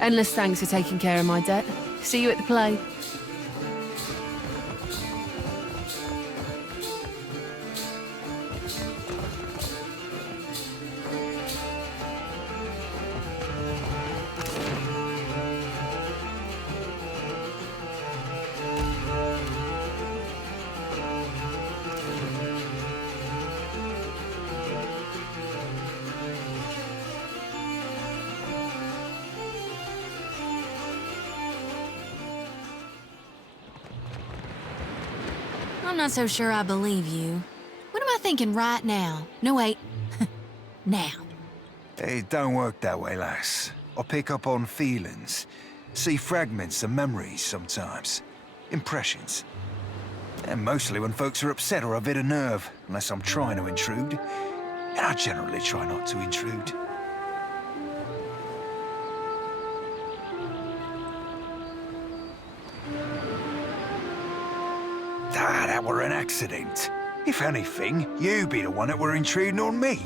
Endless thanks for taking care of my debt. See you at the play. I'm not so sure I believe you. What am I thinking right now? No, wait. Now. It don't work that way, lass. I pick up on feelings. See fragments of memories sometimes. Impressions. And mostly when folks are upset or a bit of nerve, unless I'm trying to intrude. And I generally try not to intrude. Ah, that were an accident. If anything, you be the one that were intruding on me.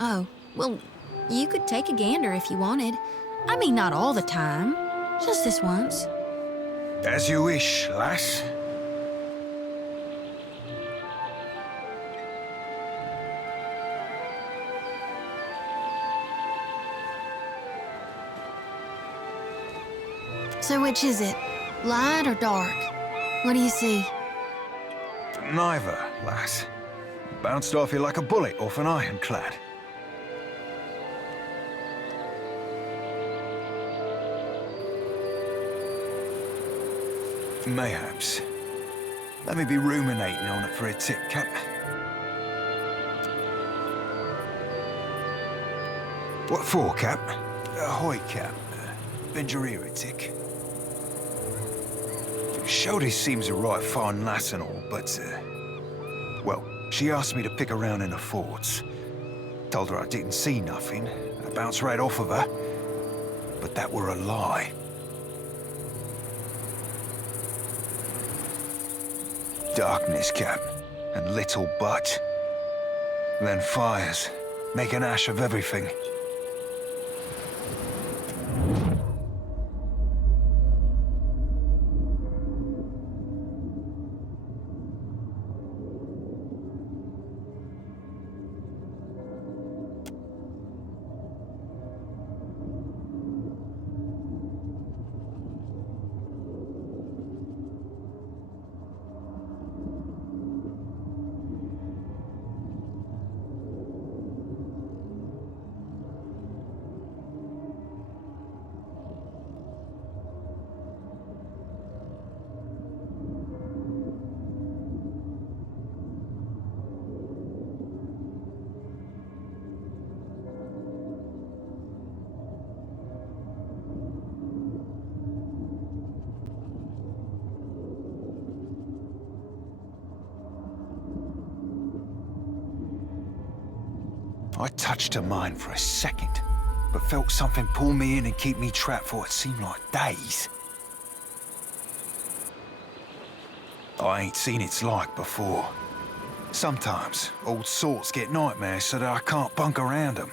Oh, well, you could take a gander if you wanted. I mean, not all the time. Just this once. As you wish, lass. So which is it? Light or dark? What do you see? Neither, lass. Bounced off you like a bullet off an ironclad. Mayhaps. Let me be ruminating on it for a tick, Cap. What for, Cap? Ahoy, Cap. Bend your ear a tick. Shody seems a right fine lass and all, but, well, she asked me to pick around in the forts. Told her I didn't see nothing. I bounced right off of her. But that were a lie. Darkness, Cap, and little but. Then fires, make an ash of everything. I touched her mind for a second, but felt something pull me in and keep me trapped for what seemed like days. I ain't seen its like before. Sometimes, old sorts get nightmares so that I can't bunk around them.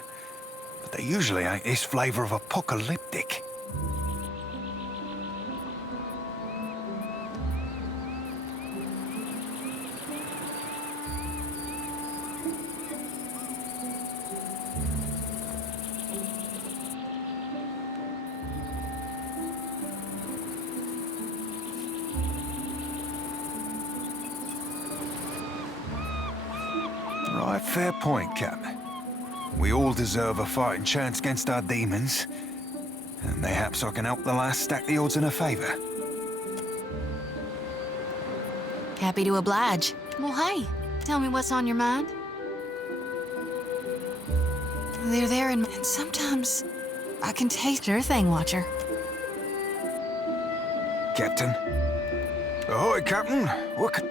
But they usually ain't this flavor of apocalyptic. Right, fair point, Cap. We all deserve a fighting chance against our demons. And mayhaps I can help the lass stack the odds in her favor. Happy to oblige. Well, hey, tell me what's on your mind. They're there and sometimes I can taste... Sure thing, Watcher. Captain. Ahoy, Captain. What can...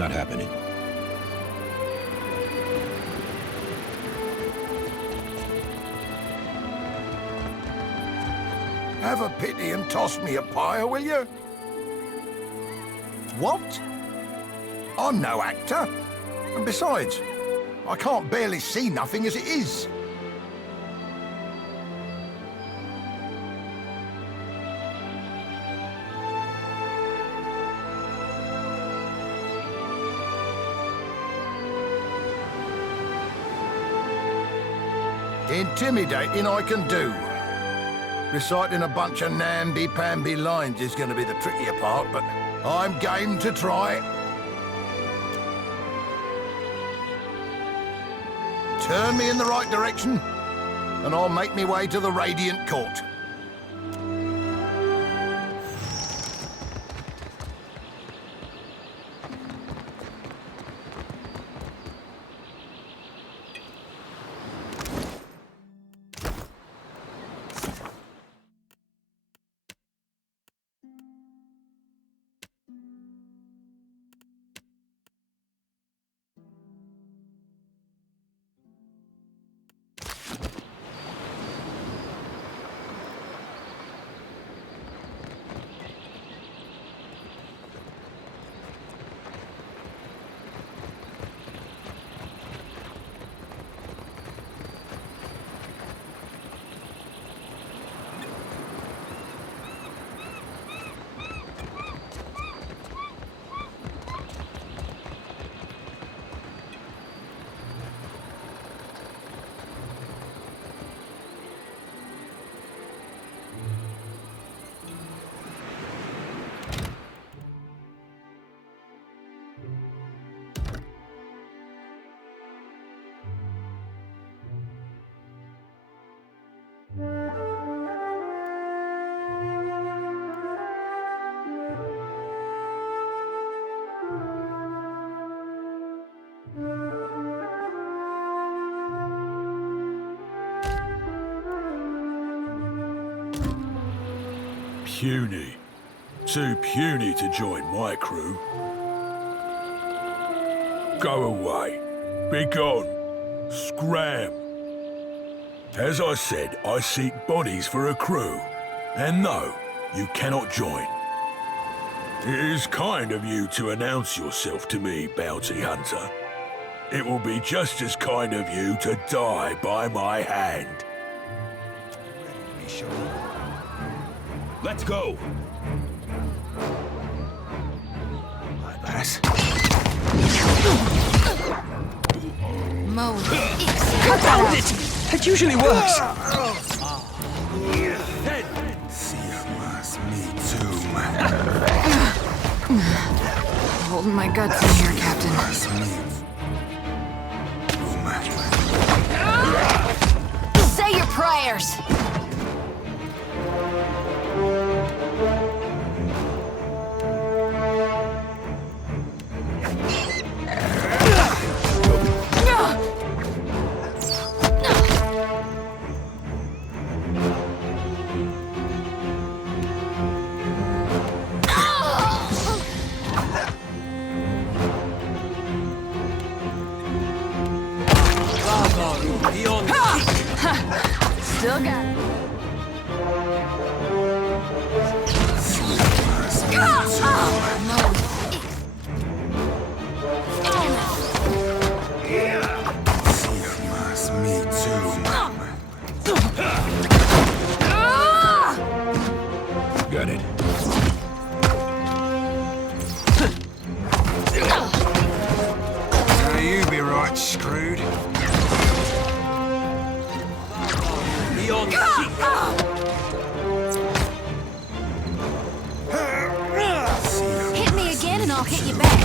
Not happening. Have a pity and toss me a pyre, will you? What? I'm no actor. And besides, I can't barely see nothing as it is. Intimidating I can do. Reciting a bunch of namby-pamby lines is going to be the trickier part, but I'm game to try it. Turn me in the right direction, and I'll make me way to the Radiant Court. Puny. Too puny to join my crew. Go away. Be gone. Scram. As I said, I seek bodies for a crew. And no, you cannot join. It is kind of you to announce yourself to me, bounty hunter. It will be just as kind of you to die by my hand. Let's go! Right, lass. Mo, Confound it! It usually works. Holding my guts in here, Captain. say your prayers. Still got it. Got it. Now you be right screwed. Hit me again and I'll hit you back.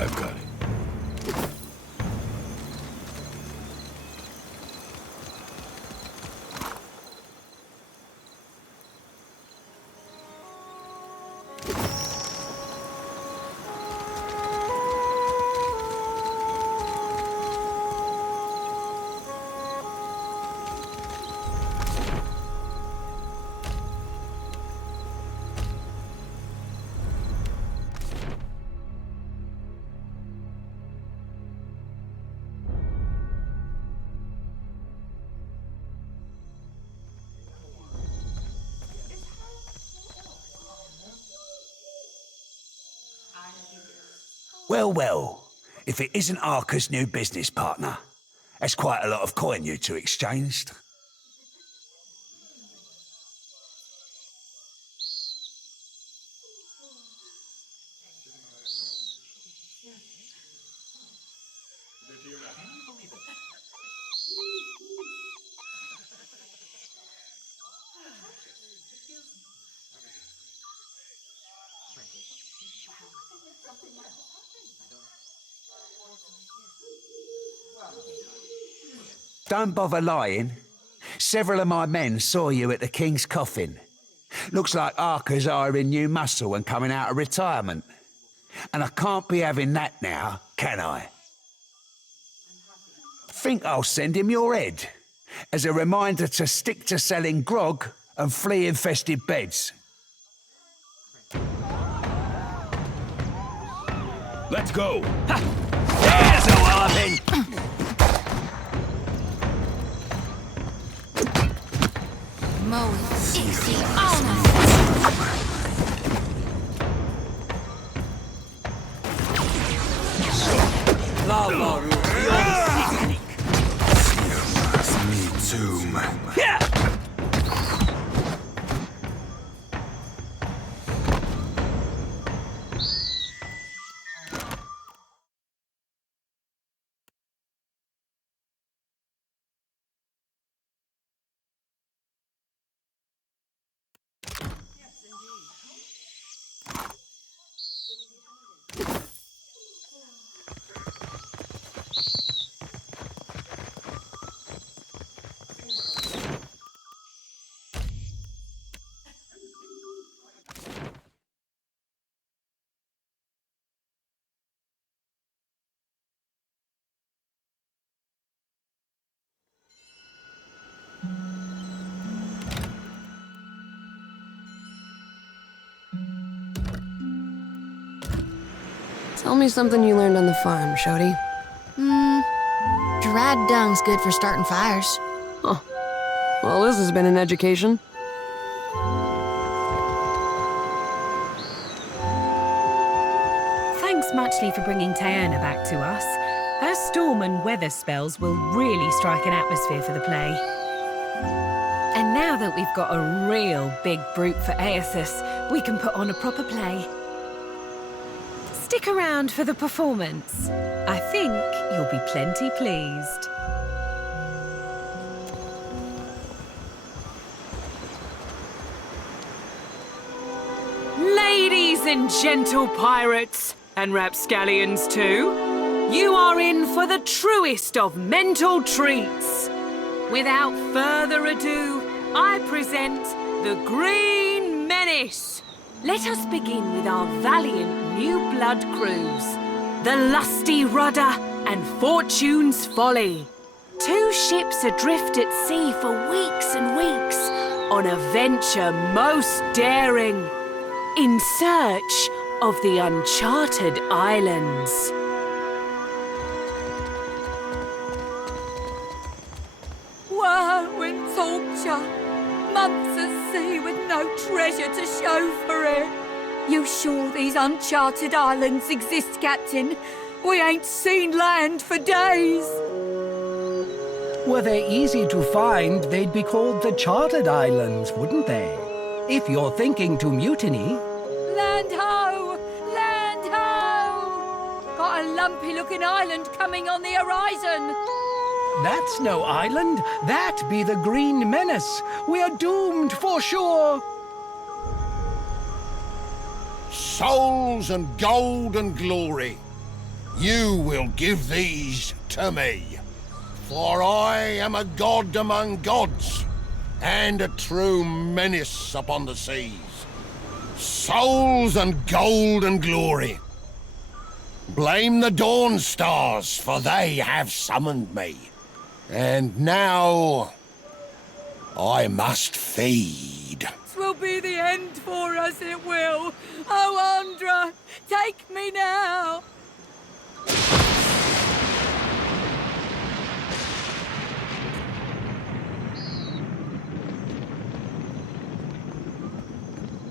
I've got it. Well, well, if it isn't Arca's new business partner, that's quite a lot of coin you two exchanged. Don't bother lying. Several of my men saw you at the King's coffin. Looks like Arca's hiring new muscle and coming out of retirement. And I can't be having that now, can I? Think I'll send him your head, as a reminder to stick to selling grog and flea-infested beds. Let's go! There's a warning! Moe, easy on us. Me too, man. Tell me something you learned on the farm, Shody. Dried dung's good for starting fires. Well, this has been an education. Thanks muchly for bringing Taona back to us. Her storm and weather spells will really strike an atmosphere for the play. And now that we've got a real big brute for Aethys, we can put on a proper play. Stick around for the performance. I think you'll be plenty pleased. Ladies and gentle pirates, and rapscallions too, you are in for the truest of mental treats. Without further ado, I present the Green Menace. Let us begin with our valiant new blood crews, the Lusty Rudder and Fortune's Folly. Two ships adrift at sea for weeks and weeks on a venture most daring, in search of the uncharted islands. Whirlwind torture. Months at sea with no treasure to show for it. You sure these uncharted islands exist, Captain? We ain't seen land for days. Were they easy to find, they'd be called the Chartered Islands, wouldn't they? If you're thinking to mutiny. Land ho! Land ho! Got a lumpy-looking island coming on the horizon. That's no island. That be the Green Menace. We're doomed for sure. Souls and gold and glory, you will give these to me. For I am a god among gods, and a true menace upon the seas. Souls and gold and glory. Blame the Dawn Stars, for they have summoned me. And now, I must feed. Twill be the end for us, it will. Oh, Andra, take me now.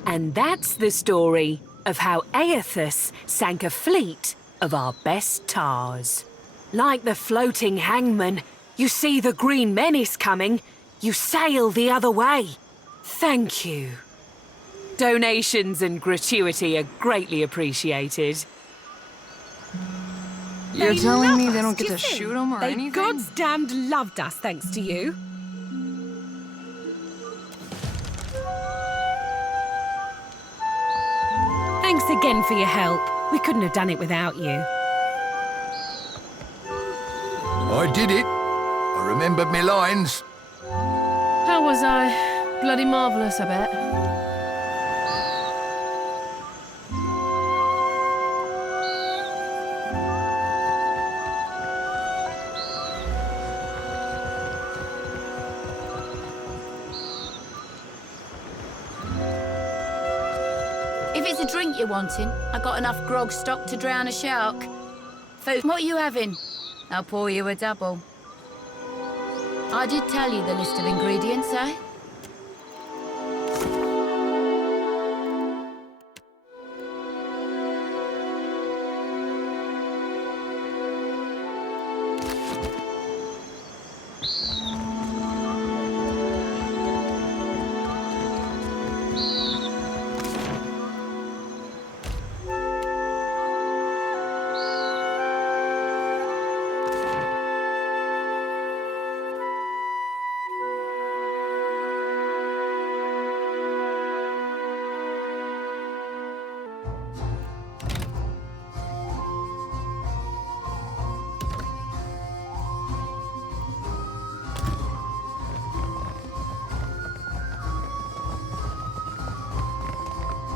And that's the story of how Aethys sank a fleet of our best tars. Like the floating hangman, you see the green menace coming, you sail the other way. Thank you. Donations and gratuity are greatly appreciated. You're telling me they don't get to Listen, shoot them or they anything? goddamned loved us thanks to you. Thanks again for your help. We couldn't have done it without you. I did it. I remembered my lines. How was I? Bloody marvellous, I bet. If it's a drink you're wanting, I got enough grog stock to drown a shark. Food, what are you having? I'll pour you a double. I did tell you the list of ingredients, eh?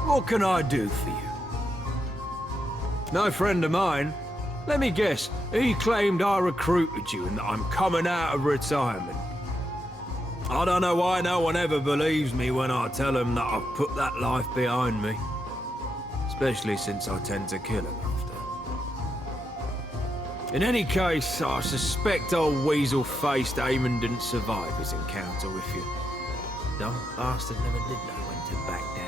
What can I do for you? No friend of mine. Let me guess, he claimed I recruited you and that I'm coming out of retirement. I don't know why no one ever believes me when I tell them that I've put that life behind me. Especially since I tend to kill him after. In any case, I suspect old weasel-faced Eamon didn't survive his encounter with you. Dumb bastard never did know when to back down.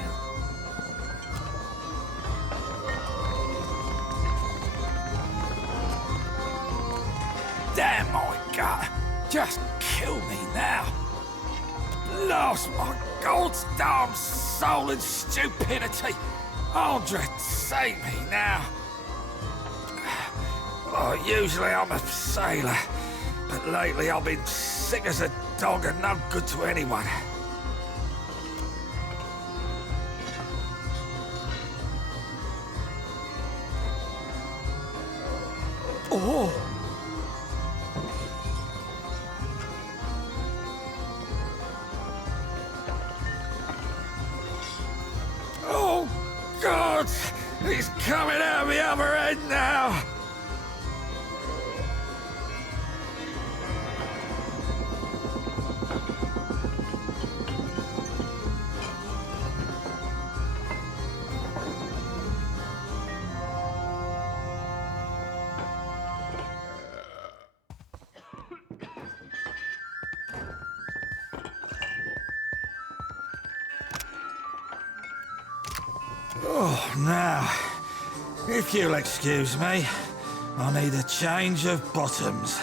Damn my gut! Just kill me now! Lost my gold-darned soul in stupidity! Aldred, save me now! Oh, usually I'm a sailor, but lately I've been sick as a dog and no good to anyone. Oh! Oh, God! He's coming out the other end now! Oh, now, if you'll excuse me, I need a change of bottoms.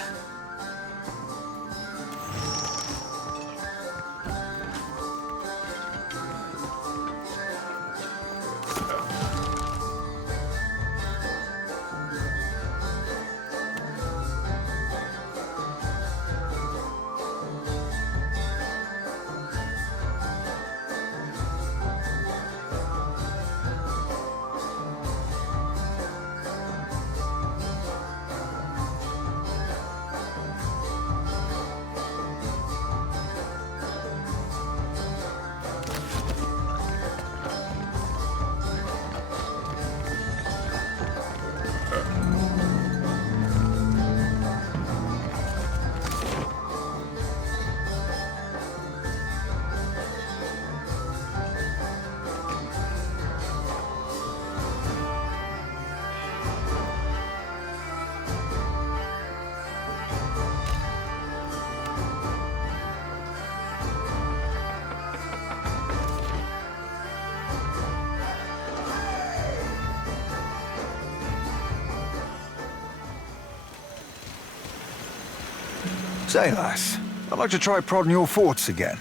Say, lass, I'd like to try prodding your forts again.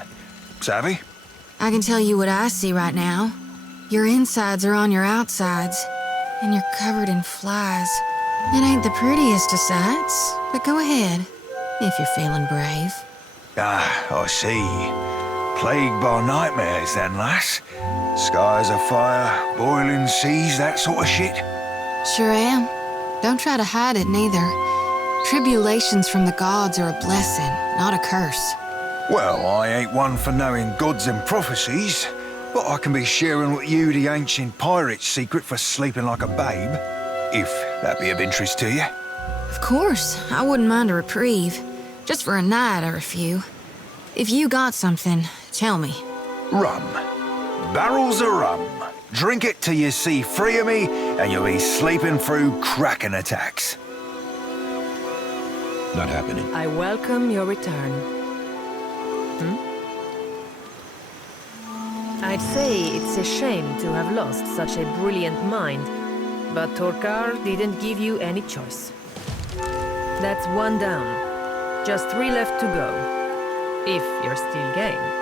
Savvy? I can tell you what I see right now. Your insides are on your outsides, and you're covered in flies. It ain't the prettiest of sights, but go ahead, if you're feeling brave. Ah, I see. Plagued by nightmares then, lass. Skies afire, boiling seas, that sort of shit. Sure am. Don't try to hide it, neither. Tribulations from the gods are a blessing, not a curse. Well, I ain't one for knowing gods and prophecies, but I can be sharing with you the ancient pirate's secret for sleeping like a babe, if that be of interest to you. Of course, I wouldn't mind a reprieve. Just for a night or a few. If you got something, tell me. Rum. Barrels of rum. Drink it till you see free of me, and you'll be sleeping through Kraken attacks. Not happening. I welcome your return. I'd say it's a shame to have lost such a brilliant mind, but Torkar didn't give you any choice. That's one down. Just 3 left to go, if you're still game.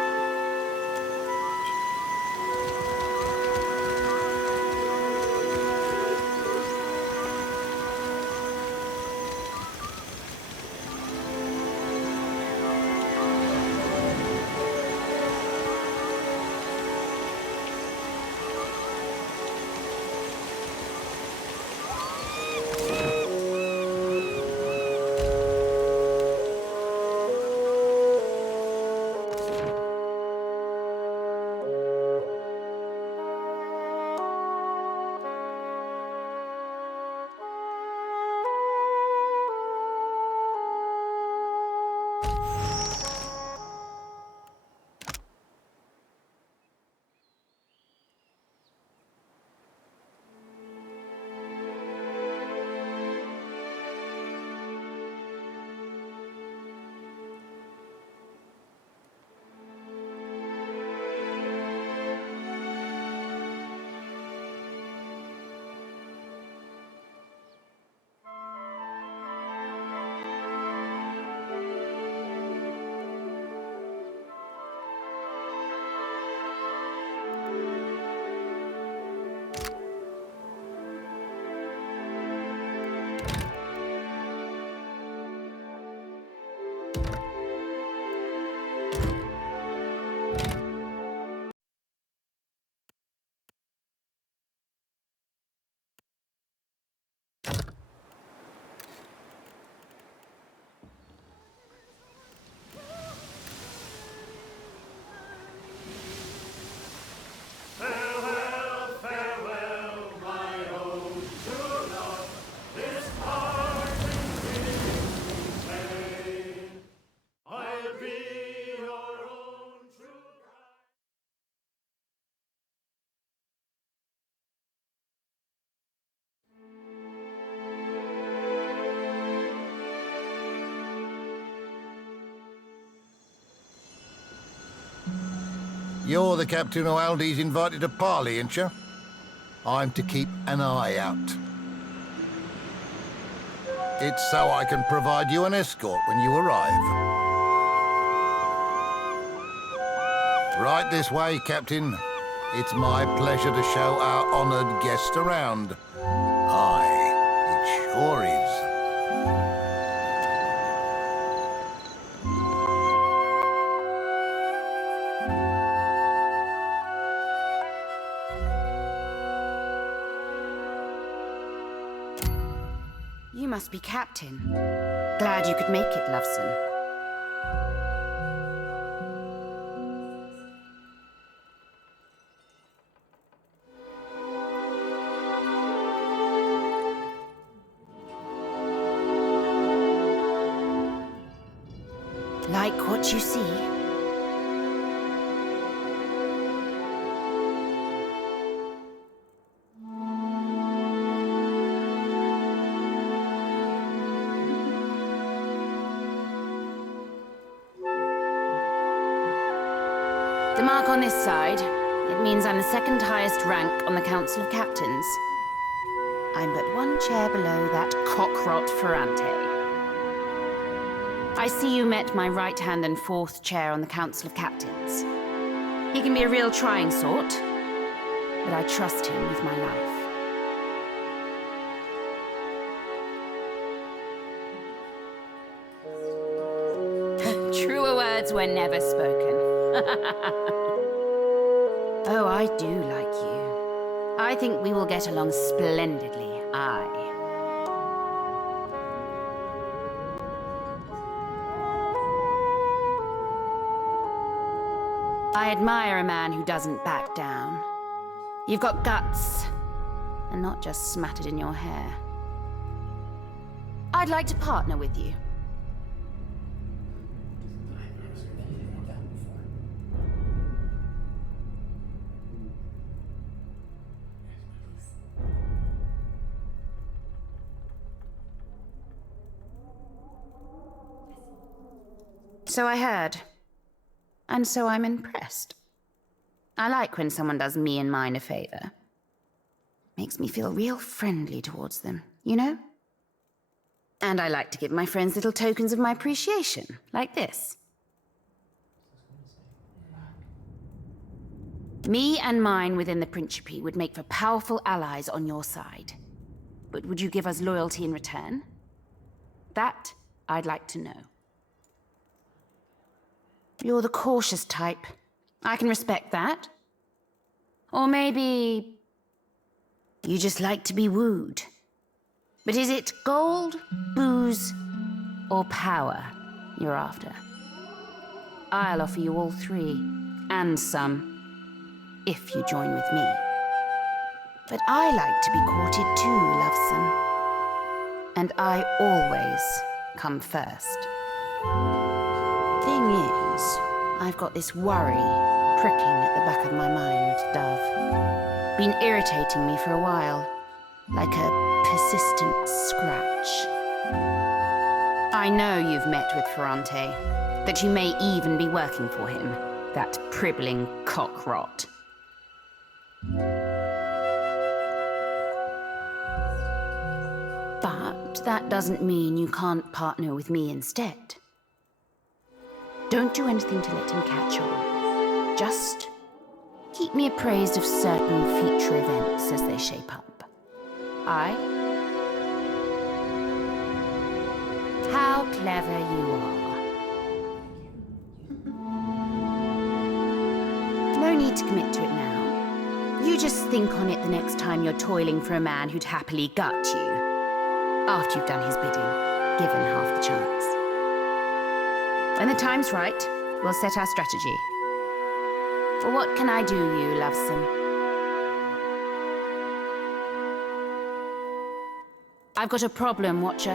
You're the captain who Aldi's invited to parley, ain't you? I'm to keep an eye out. It's so I can provide you an escort when you arrive. Right this way, Captain. It's my pleasure to show our honoured guest around. Aye, it sure is. You must be Captain. Glad you could make it, Loveson. Like what you see? The mark on this side, it means I'm the second highest rank on the Council of Captains. I'm but one chair below that cockrot Ferrante. I see you met my right hand and fourth chair on the Council of Captains. He can be a real trying sort, but I trust him with my life. Truer words were never spoken. Oh, I do like you. I think we will get along splendidly, I admire a man who doesn't back down. You've got guts, and not just smattered in your hair. I'd like to partner with you. So I heard. And so I'm impressed. I like when someone does me and mine a favor. Makes me feel real friendly towards them, you know? And I like to give my friends little tokens of my appreciation, like this. Me and mine within the Principe would make for powerful allies on your side. But would you give us loyalty in return? That I'd like to know. You're the cautious type. I can respect that. Or maybe you just like to be wooed. But is it gold, booze, or power you're after? I'll offer you all three, and some, if you join with me. But I like to be courted too, Lovesome. And I always come first. Thing is, I've got this worry pricking at the back of my mind, Dove. Been irritating me for a while, like a persistent scratch. I know you've met with Ferrante, that you may even be working for him, that pribbling cock-rot. But that doesn't mean you can't partner with me instead. Don't do anything to let him catch on. Just keep me appraised of certain future events as they shape up. How clever you are. No need to commit to it now. You just think on it the next time you're toiling for a man who'd happily gut you. After you've done his bidding, given half the chance. When the time's right, we'll set our strategy. For what can I do you, Lovesome? I've got a problem, Watcher,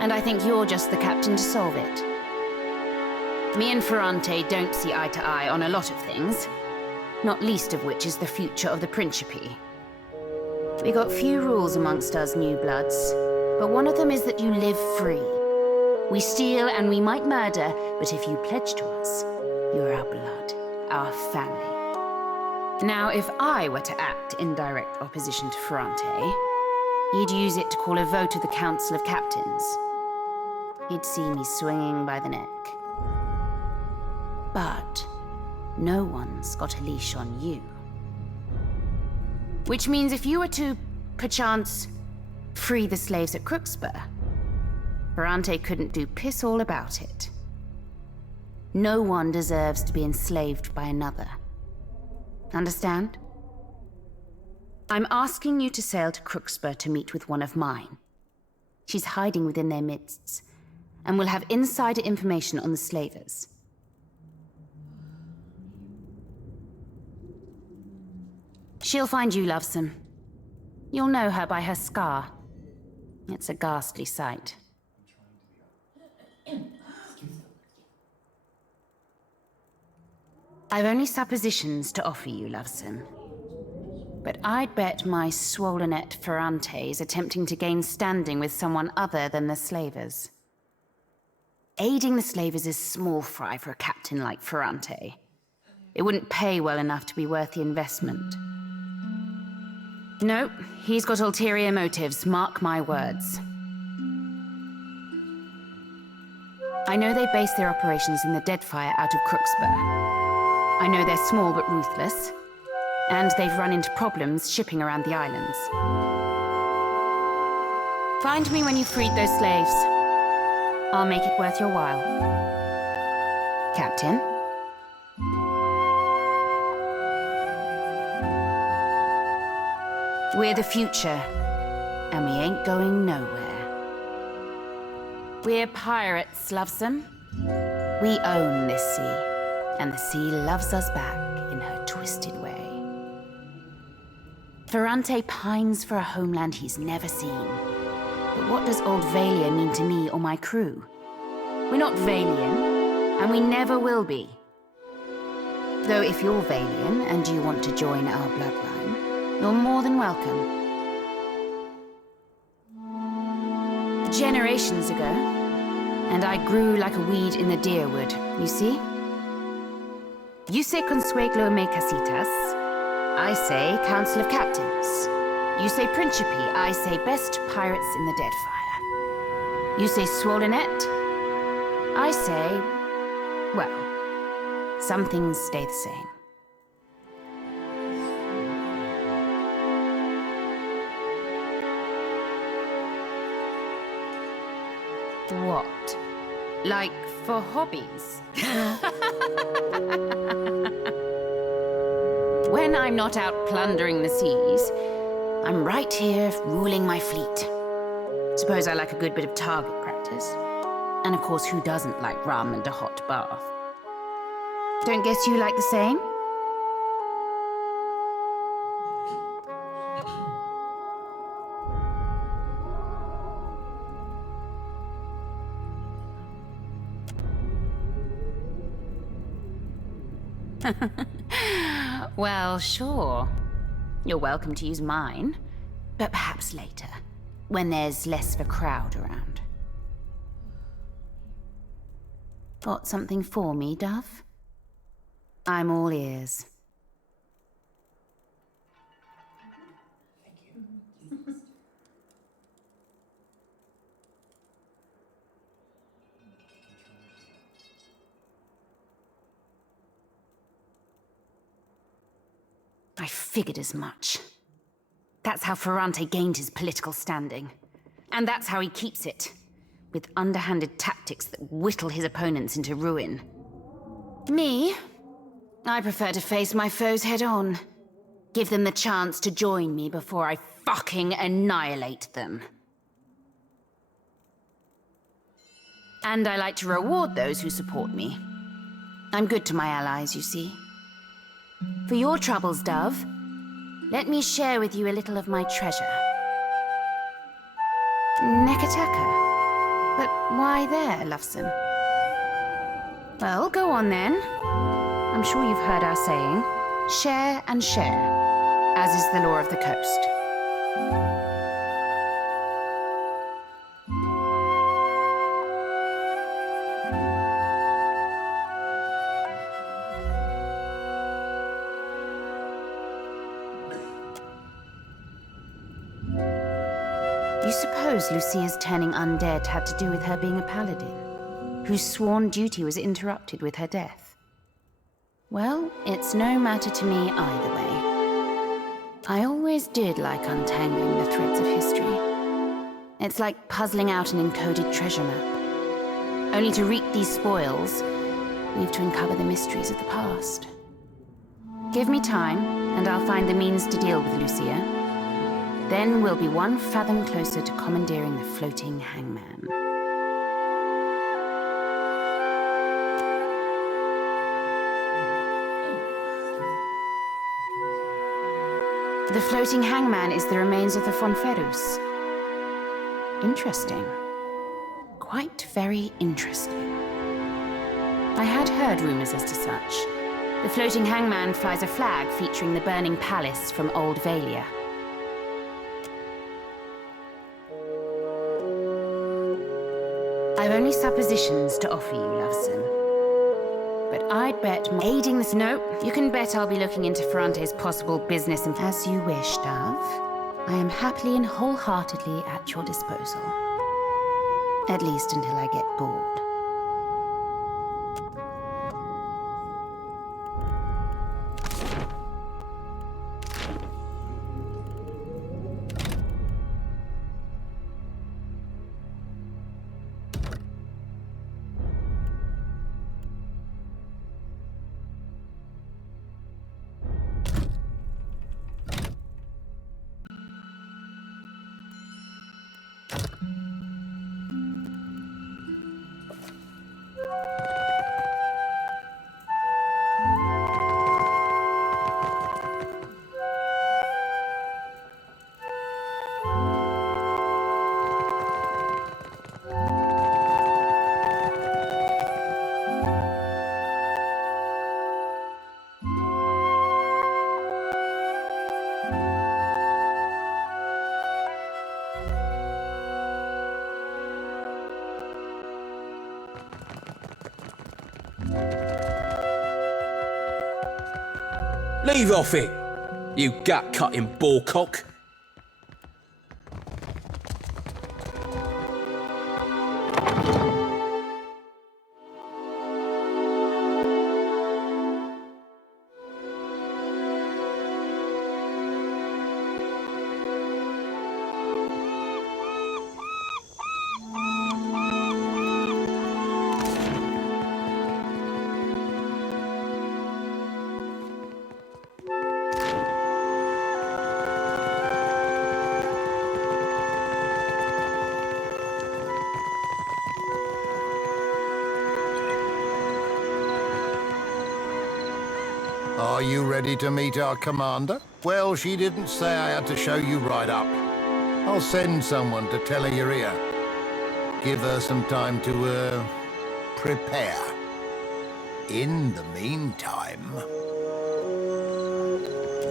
and I think you're just the captain to solve it. Me and Ferrante don't see eye to eye on a lot of things, not least of which is the future of the Principe. We got few rules amongst us new bloods, but one of them is that you live free. We steal and we might murder, but if you pledge to us, you're our blood, our family. Now, if I were to act in direct opposition to Ferrante, he'd use it to call a vote of the Council of Captains. He'd see me swinging by the neck. But no one's got a leash on you. Which means if you were to, perchance, free the slaves at Crooksburg, Ferrante couldn't do piss all about it. No one deserves to be enslaved by another. Understand? I'm asking you to sail to Crooksburg to meet with one of mine. She's hiding within their midst, and will have insider information on the slavers. She'll find you, Lovesome. You'll know her by her scar. It's a ghastly sight. I've only suppositions to offer you, Lovesome. But I'd bet my swollenette Ferrante is attempting to gain standing with someone other than the slavers. Aiding the slavers is small fry for a captain like Ferrante. It wouldn't pay well enough to be worth the investment. No, he's got ulterior motives, mark my words. I know they base their operations in the Deadfire out of Crooksburg. I know they're small but ruthless, and they've run into problems shipping around the islands. Find me when you've freed those slaves. I'll make it worth your while. Captain? We're the future, and we ain't going nowhere. We're pirates, Lovesome. We own this sea, and the sea loves us back in her twisted way. Ferrante pines for a homeland he's never seen. But what does Old Valia mean to me or my crew? We're not Valian, and we never will be. Though if you're Valian and you want to join our bloodline, you're more than welcome. Generations ago, and I grew like a weed in the deerwood, you see? You say Consueglo me casitas, I say Council of Captains. You say Principe, I say best pirates in the Deadfire. You say Swollenet, I say, well, some things stay the same. What? Like for hobbies? When I'm not out plundering the seas, I'm right here ruling my fleet. Suppose I like a good bit of target practice. And of course, who doesn't like rum and a hot bath? Don't guess you like the same? Well, sure. You're welcome to use mine. But perhaps later, when there's less of a crowd around. Got something for me, Dove? I'm all ears. I figured as much. That's how Ferrante gained his political standing. And that's how he keeps it. With underhanded tactics that whittle his opponents into ruin. Me? I prefer to face my foes head on. Give them the chance to join me before I fucking annihilate them. And I like to reward those who support me. I'm good to my allies, you see. For your troubles, Dove, let me share with you a little of my treasure. Nekataka. But why there, Lovesome? Well, go on then. I'm sure you've heard our saying, share and share, as is the law of the coast. You suppose Lucia's turning undead had to do with her being a paladin, whose sworn duty was interrupted with her death? Well, it's no matter to me either way. I always did like untangling the threads of history. It's like puzzling out an encoded treasure map. Only to reap these spoils, we've to uncover the mysteries of the past. Give me time, and I'll find the means to deal with Lucia. Then we'll be one fathom closer to commandeering the floating hangman. The floating hangman is the remains of the Fonferus. Interesting. Quite very interesting. I had heard rumors as to such. The floating hangman flies a flag featuring the burning palace from Old Valia. I've only suppositions to offer you, Lovesome. But I'd bet aiding this... No, you can bet I'll be looking into Ferrante's possible business and... As you wish, Dove. I am happily and wholeheartedly at your disposal. At least until I get bored. Leave off it, you gut-cutting ballcock. Are you ready to meet our commander? Well, she didn't say I had to show you right up. I'll send someone to tell her you're here. Give her some time to, prepare. In the meantime,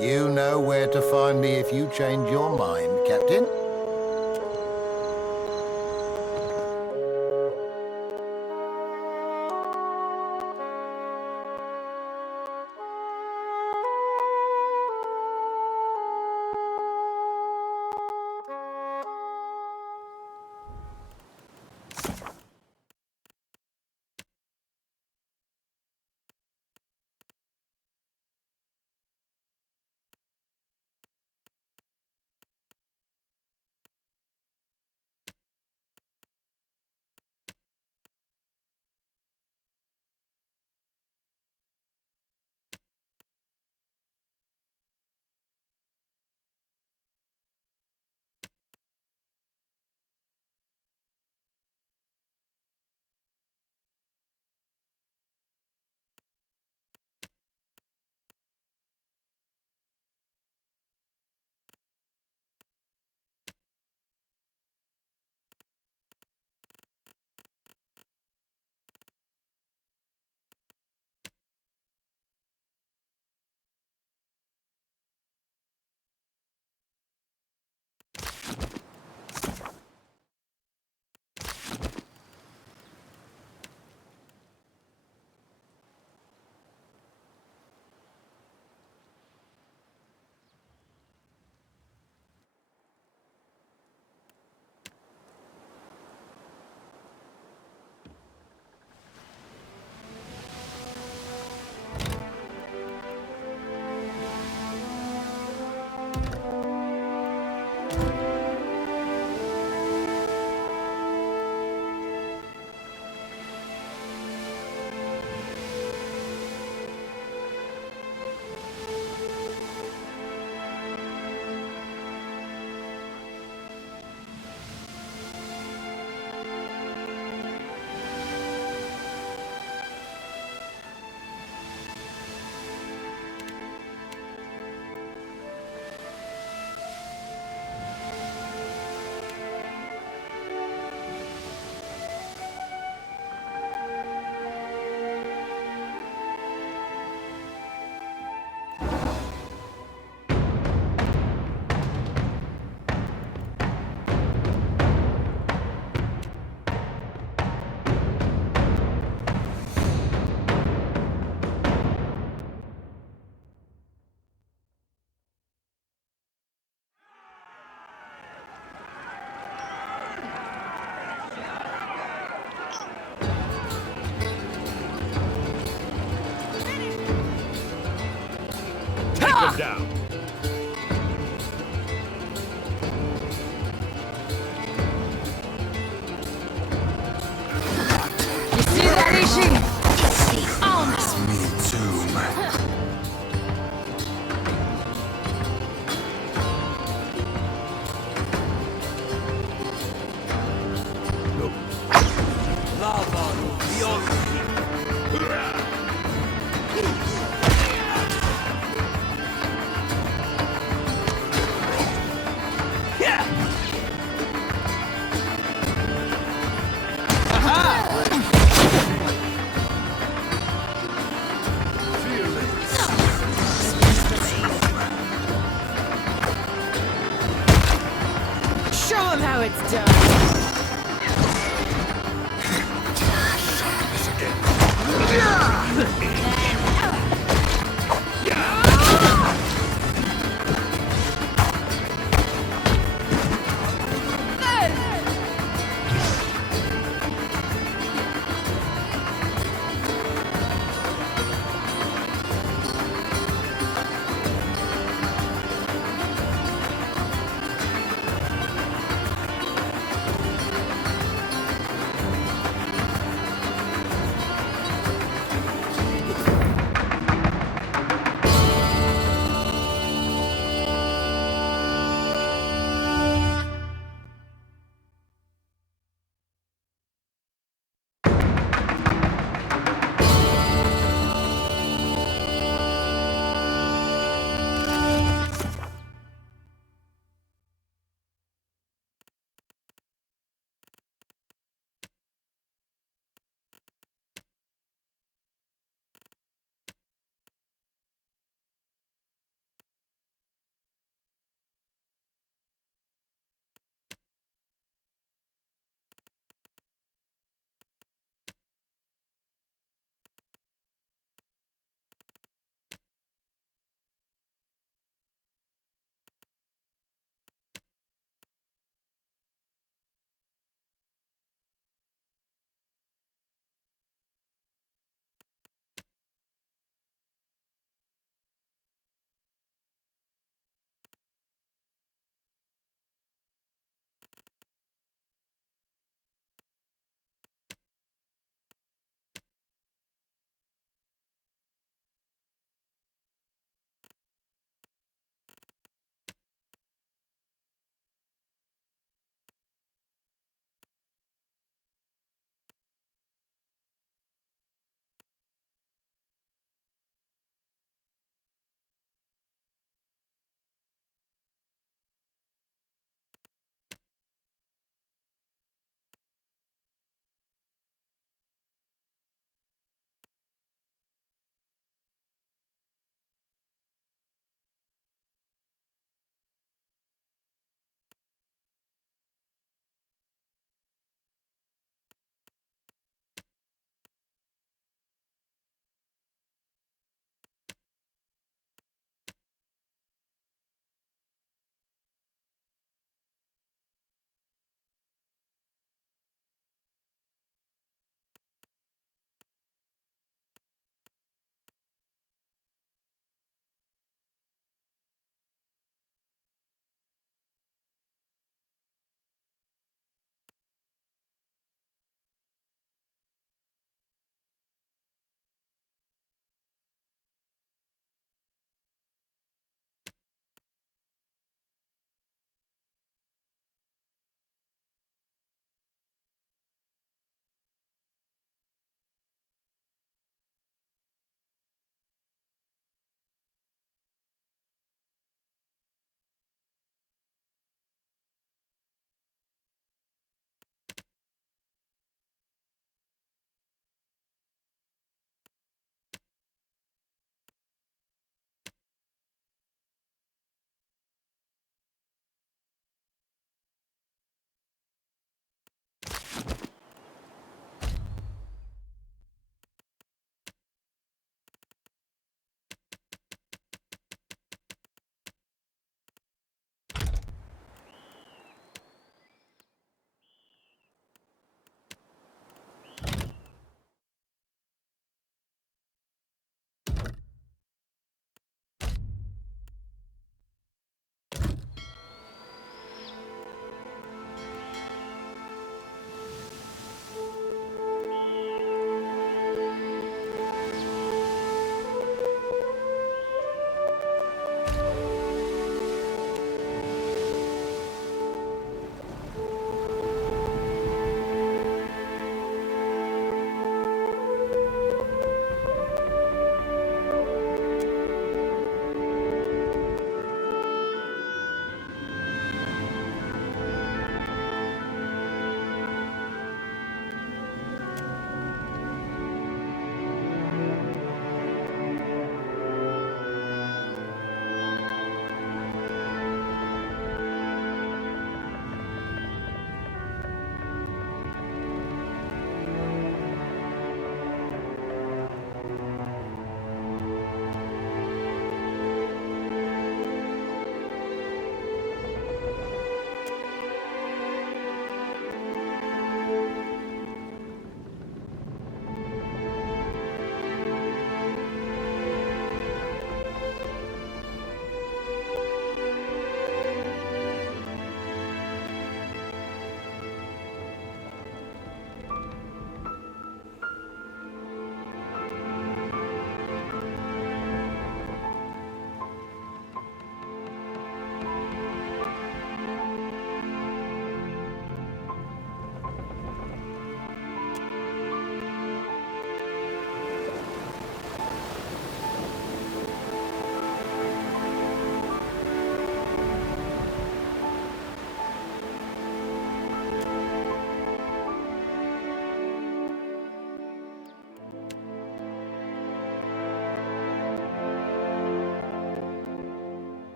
you know where to find me if you change your mind, Captain. Take them down. You see that, Ishi? Me too, man. Show 'em how it's done.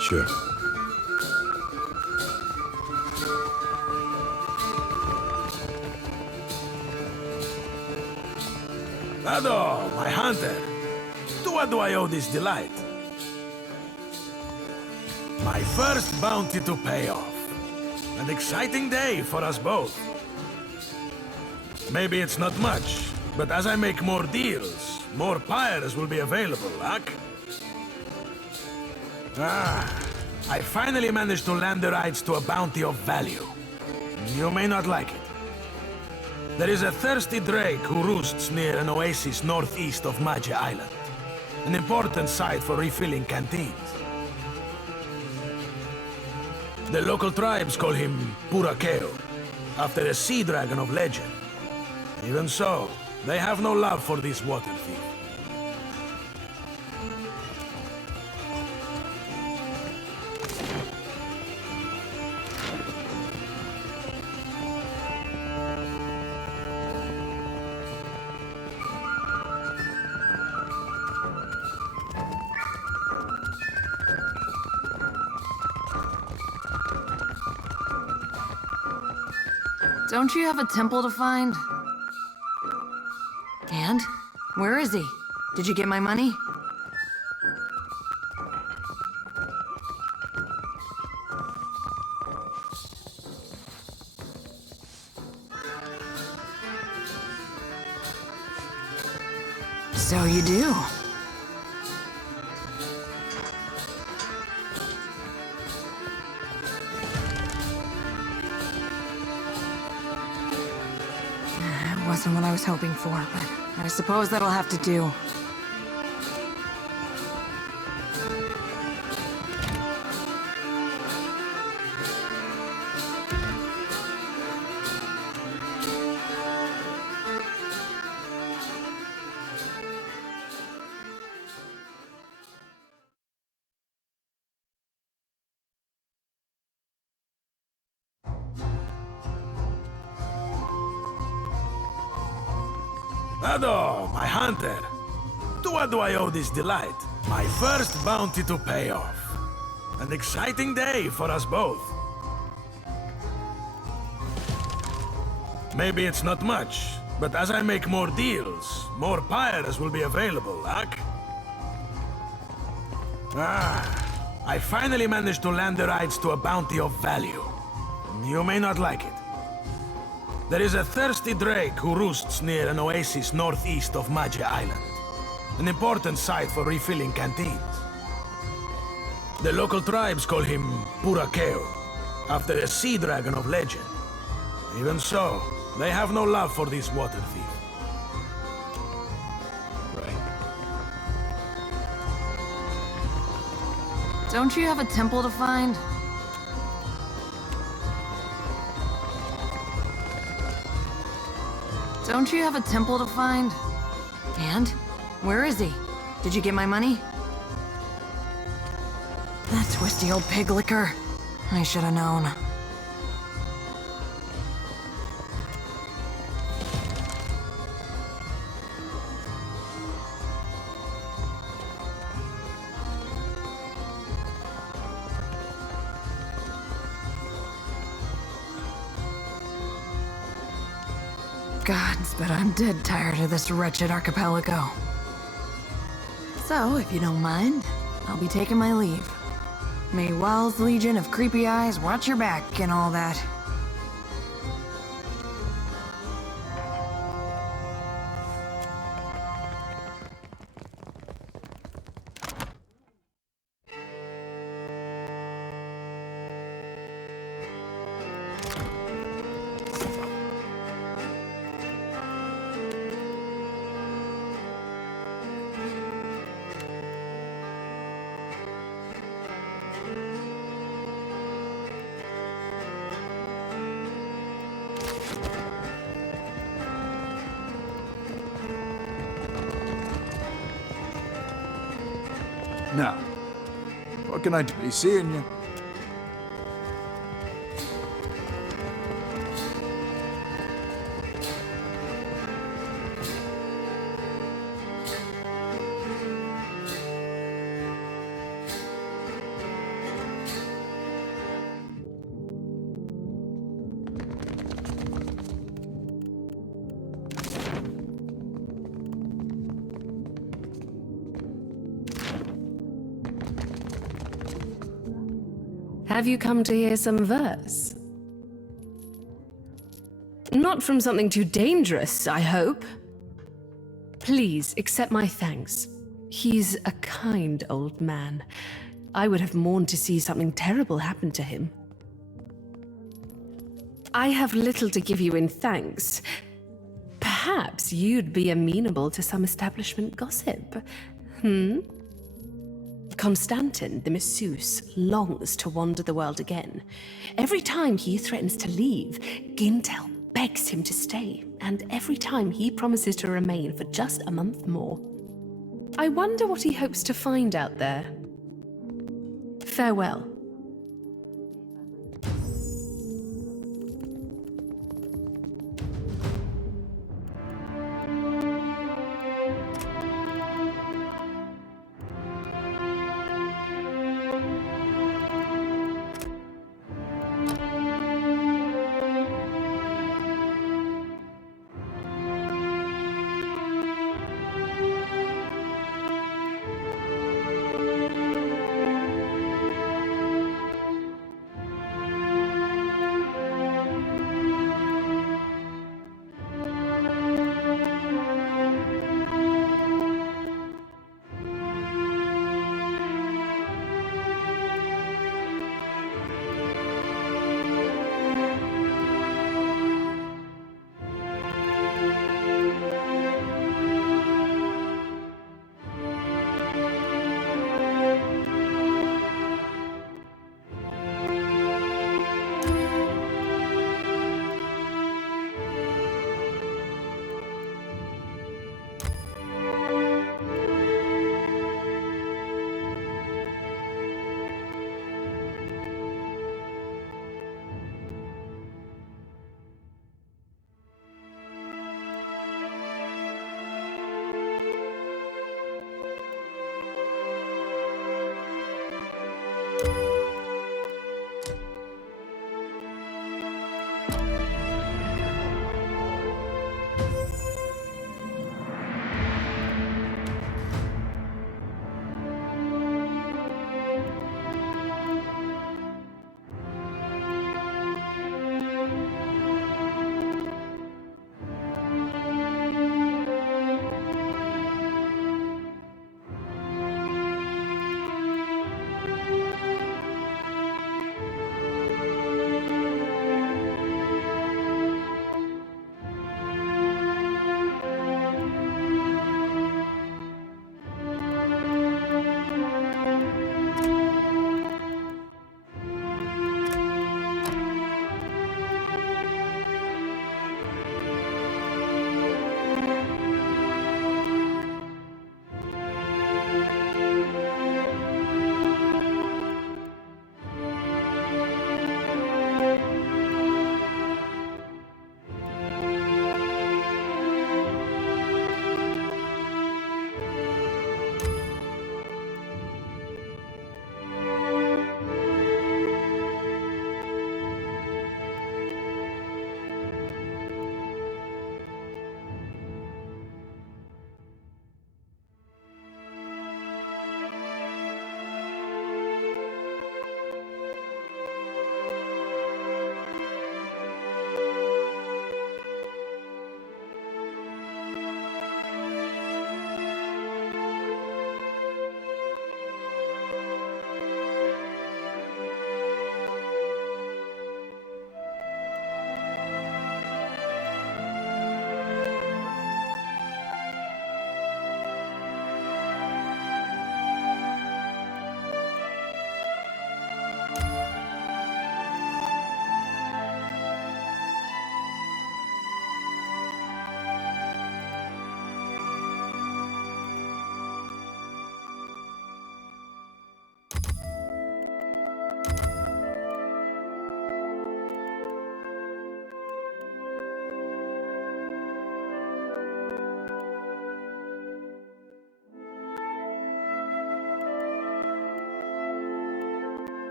Sure. Ado, my hunter. To what do I owe this delight? My first bounty to pay off. An exciting day for us both. Maybe it's not much, but as I make more deals, more pyres will be available, Ak? I finally managed to land the rights to a bounty of value. You may not like it. There is a thirsty drake who roosts near an oasis northeast of Maja Island. An important site for refilling canteens. The local tribes call him Purakeo, after a sea dragon of legend. Even so, they have no love for this water thief. Don't you have a temple to find? And? Where is he? Did you get my money? So you do. Wasn't what I was hoping for, but I suppose that'll have to do. Ado, my hunter. To what do I owe this delight? My first bounty to pay off. An exciting day for us both. Maybe it's not much, but as I make more deals, more pyres will be available, Ak? I finally managed to land the rights to a bounty of value. You may not like it. There is a thirsty drake who roosts near an oasis northeast of Maja Island. An important site for refilling canteens. The local tribes call him Purakeo, after a sea dragon of legend. Even so, they have no love for this water thief. Right. Don't you have a temple to find? Don't you have a temple to find? And? Where is he? Did you get my money? That twisty old pig licker. I should have known. Gods, but I'm dead tired of this wretched archipelago. So, if you don't mind, I'll be taking my leave. May Wild's Legion of Creepy Eyes watch your back and all that. No. What can I do? Be seeing you. Have you come to hear some verse? Not from something too dangerous, I hope. Please accept my thanks. He's a kind old man. I would have mourned to see something terrible happen to him. I have little to give you in thanks. Perhaps you'd be amenable to some establishment gossip. Constantin, the masseuse, longs to wander the world again. Every time he threatens to leave, Gintel begs him to stay, and every time he promises to remain for just a month more. I wonder what he hopes to find out there. Farewell.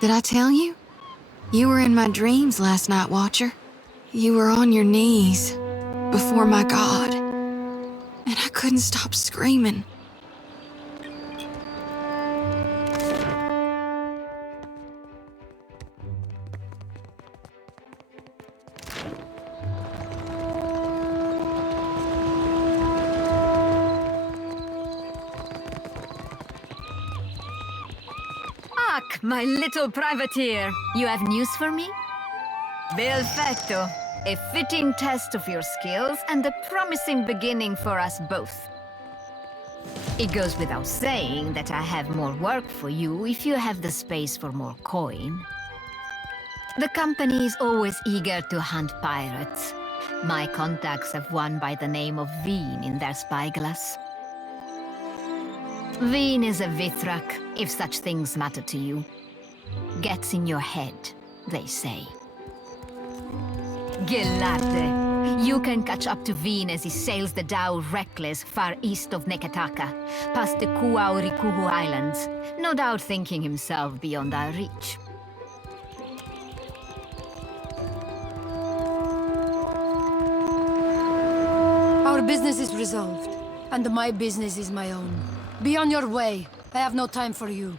Did I tell you? You were in my dreams last night, Watcher. You were on your knees before my God, and I couldn't stop screaming. Ak, my little privateer. You have news for me? Perfecto. A fitting test of your skills and a promising beginning for us both. It goes without saying that I have more work for you if you have the space for more coin. The company is always eager to hunt pirates. My contacts have one by the name of Veen in their spyglass. Veen is a Vithrak, if such things matter to you. Gets in your head, they say. Gelarte. You can catch up to Veen as he sails the Dao reckless far east of Nekataka, past the Kuaurikuhu Islands, no doubt thinking himself beyond our reach. Our business is resolved, and my business is my own. Be on your way. I have no time for you.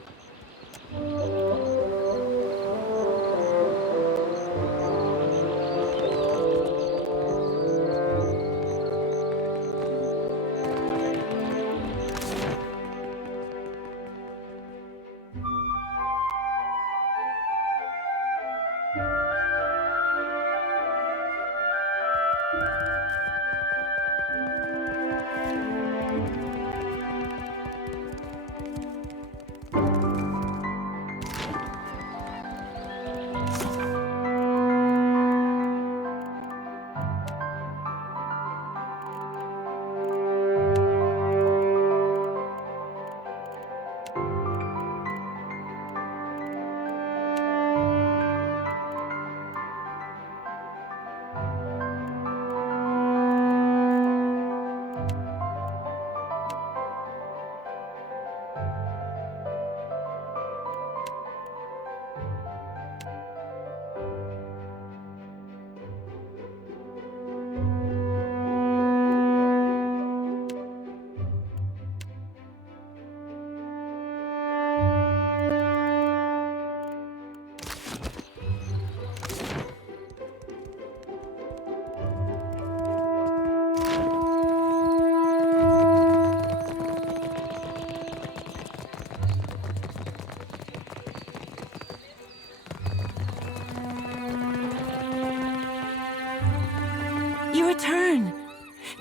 You return.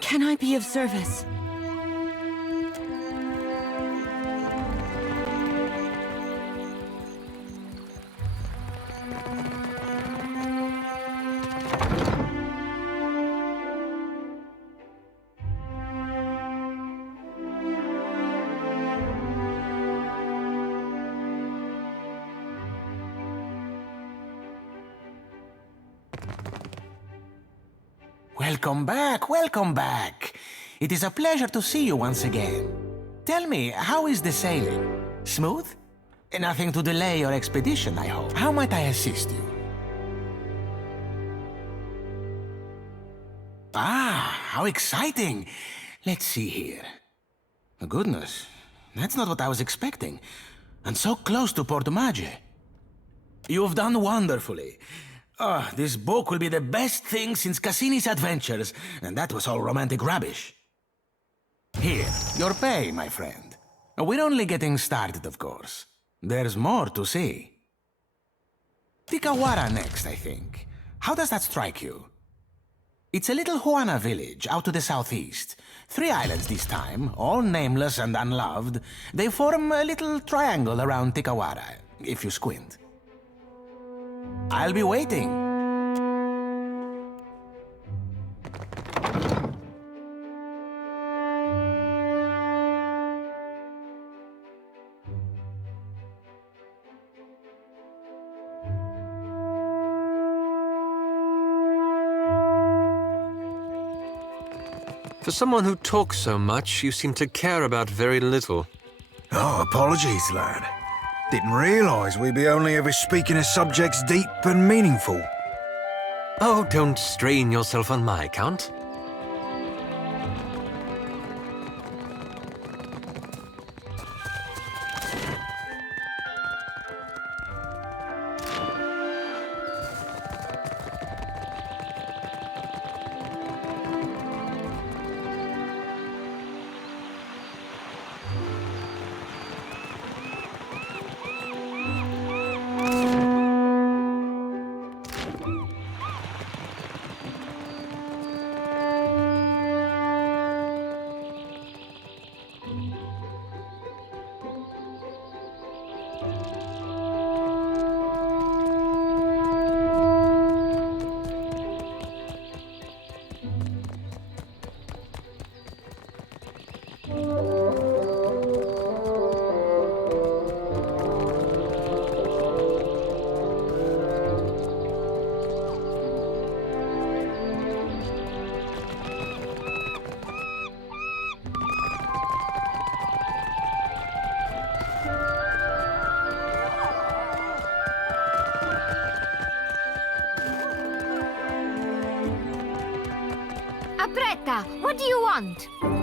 Can I be of service? Welcome back, welcome back. It is a pleasure to see you once again. Tell me, how is the sailing? Smooth? Nothing to delay your expedition, I hope. How might I assist you? Ah, how exciting. Let's see here. Goodness, that's not what I was expecting. And so close to Porto Mage. You've done wonderfully. Ah, this book will be the best thing since Cassini's adventures, and that was all romantic rubbish. Here, your pay, my friend. We're only getting started, of course. There's more to see. Tikawara next, I think. How does that strike you? It's a little Huana village out to the southeast. 3 islands this time, all nameless and unloved. They form a little triangle around Tikawara, if you squint. I'll be waiting. For someone who talks so much, you seem to care about very little. Oh, apologies, lad. Didn't realise we'd be only ever speaking of subjects deep and meaningful. Oh, don't strain yourself on my account. Apretta, what do you want?